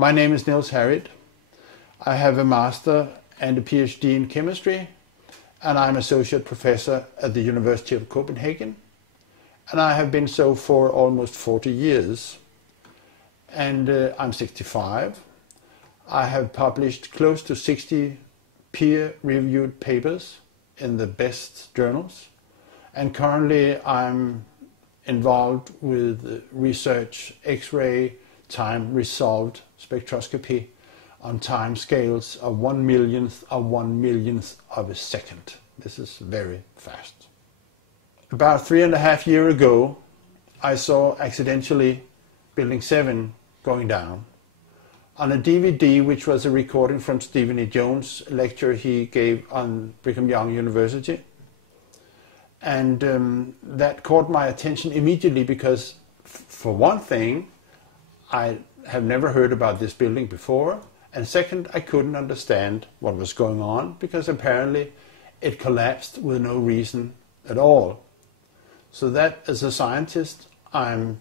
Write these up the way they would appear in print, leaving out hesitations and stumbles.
My name is Niels Harrit. I have a master and a PhD in chemistry, and I'm associate professor at the University of Copenhagen, and I have been so for almost 40 years. And I'm 65. I have published close to 60 peer-reviewed papers in the best journals, and currently I'm involved with research X-ray time resolved spectroscopy on time scales of 1/millionth of a second. This is very fast. About 3.5 years ago, I saw accidentally Building 7 going down on a DVD, which was a recording from Stephen E. Jones' lecture he gave on Brigham Young University. And that caught my attention immediately because, for one thing, I have never heard about this building before, and second, I couldn't understand what was going on because apparently it collapsed with no reason at all. So that, as a scientist, I'm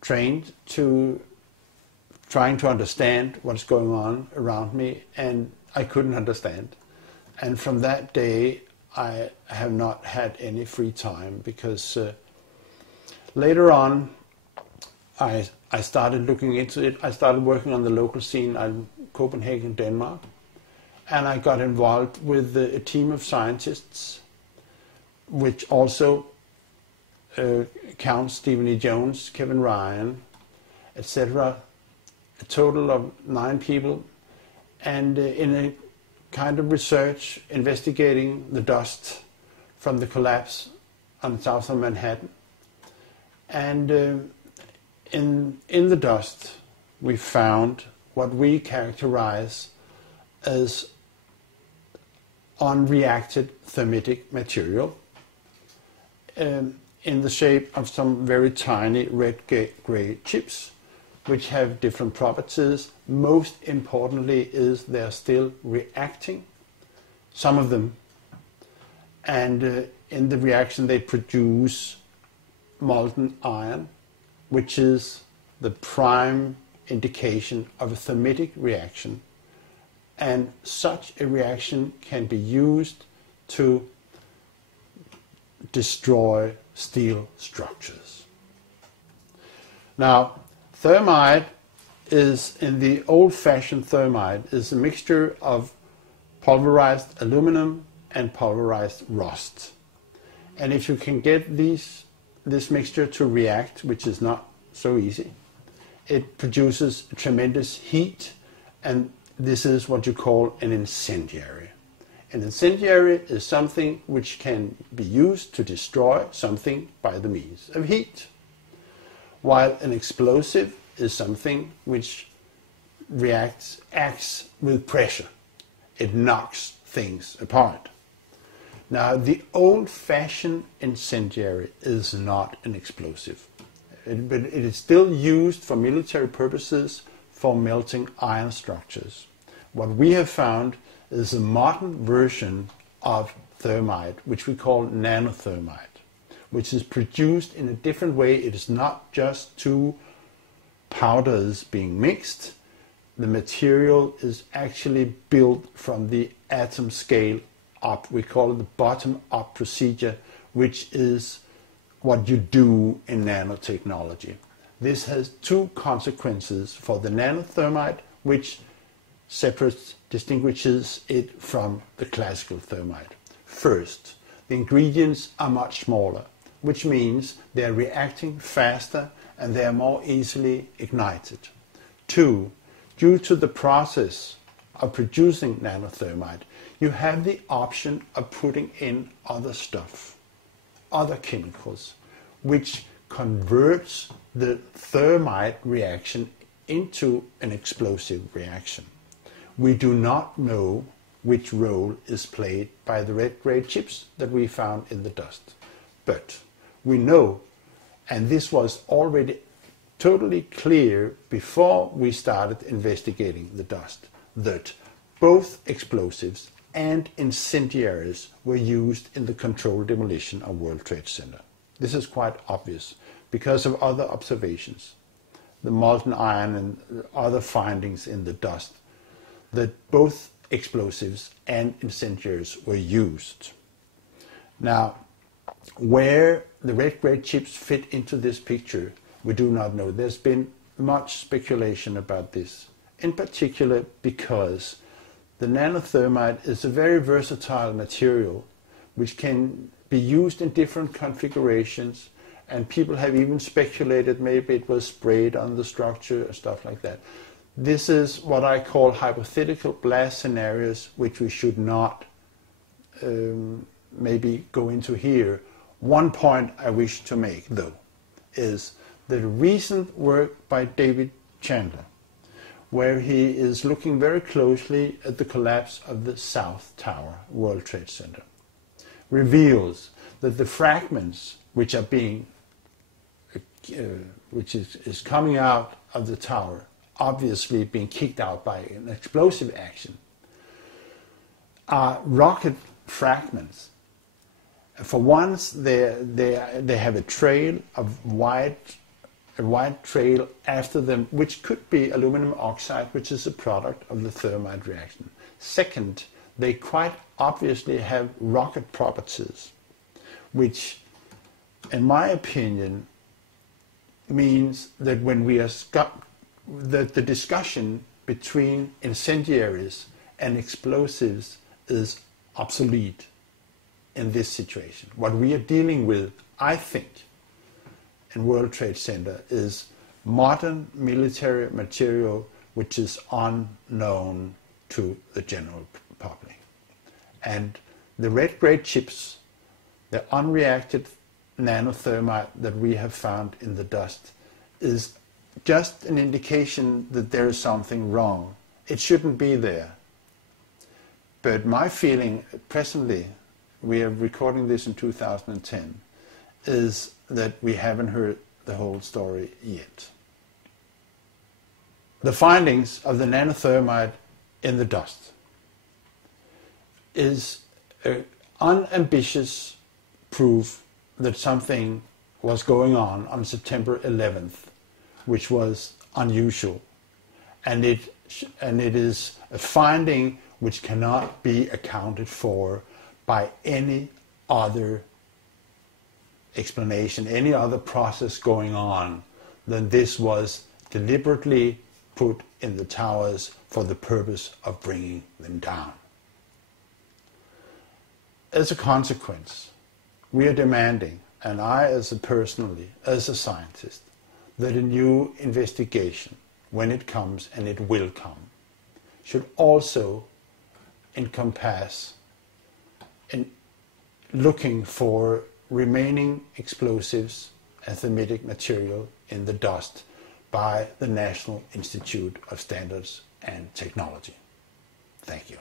trained to trying to understand what's going on around me, and I couldn't understand. And from that day, I have not had any free time because later on, I started looking into it. I started working on the local scene in Copenhagen, Denmark, and I got involved with a team of scientists, which also counts Stephen E. Jones, Kevin Ryan, etc. A total of 9 people, and in a kind of research investigating the dust from the collapse on the south of Manhattan. And in the dust we found what we characterize as unreacted thermitic material in the shape of some very tiny red-gray chips, which have different properties. Most importantly is they're still reacting, some of them, and in the reaction they produce molten iron, which is the prime indication of a thermitic reaction, and such a reaction can be used to destroy steel structures. Now, thermite is, in the old-fashioned thermite, is a mixture of pulverized aluminum and pulverized rust. And if you can get this mixture to react, which is not so easy, it produces tremendous heat, and this is what you call an incendiary. An incendiary is something which can be used to destroy something by the means of heat, while an explosive is something which acts with pressure. It knocks things apart. Now, the old-fashioned incendiary is not an explosive, but it is still used for military purposes for melting iron structures. What we have found is a modern version of thermite, which we call nanothermite, which is produced in a different way. It is not just 2 powders being mixed. The material is actually built from the atom scale up. We call it the bottom-up procedure, which is what you do in nanotechnology. This has 2 consequences for the nanothermite, which distinguishes it from the classical thermite. First, the ingredients are much smaller, which means they are reacting faster and they are more easily ignited. 2, due to the process of producing nanothermite, you have the option of putting in other stuff, other chemicals, which converts the thermite reaction into an explosive reaction. We do not know which role is played by the red-gray chips that we found in the dust. But we know, and this was already totally clear before we started investigating the dust, that both explosives and incendiaries were used in the controlled demolition of World Trade Center. This is quite obvious because of other observations. the molten iron and other findings in the dust, that both explosives and incendiaries were used. Now, where the red grade chips fit into this picture, we do not know. There's been much speculation about this, in particular because the nanothermite is a very versatile material which can be used in different configurations, and people have even speculated maybe it was sprayed on the structure and stuff like that. This is what I call hypothetical blast scenarios, which we should not maybe go into here. One point I wish to make, though, is the recent work by David Chandler, where he is looking very closely at the collapse of the South Tower World Trade Center, reveals that the fragments which are being, which is coming out of the tower, obviously being kicked out by an explosive action, are rocket fragments. For once, they have a trail of a white trail after them, which could be aluminum oxide, which is a product of the thermite reaction. Second, they quite obviously have rocket properties, which, in my opinion, means that when we are that the discussion between incendiaries and explosives is obsolete in this situation. What we are dealing with, I think, in World Trade Center is modern military material which is unknown to the general public. And the red grade chips, the unreacted nanothermite that we have found in the dust, is just an indication that there is something wrong. It shouldn't be there. But my feeling presently, we are recording this in 2010, is that we haven't heard the whole story yet. The findings of the nanothermite in the dust is an unambitious proof that something was going on September 11th, which was unusual. And it is a finding which cannot be accounted for by any other explanation, any other process going on than this was deliberately put in the towers for the purpose of bringing them down. As a consequence, we are demanding, and I as a scientist, that a new investigation, when it comes, and it will come, should also encompass in looking for remaining explosives and thermitic material in the dust by the National Institute of Standards and Technology. Thank you.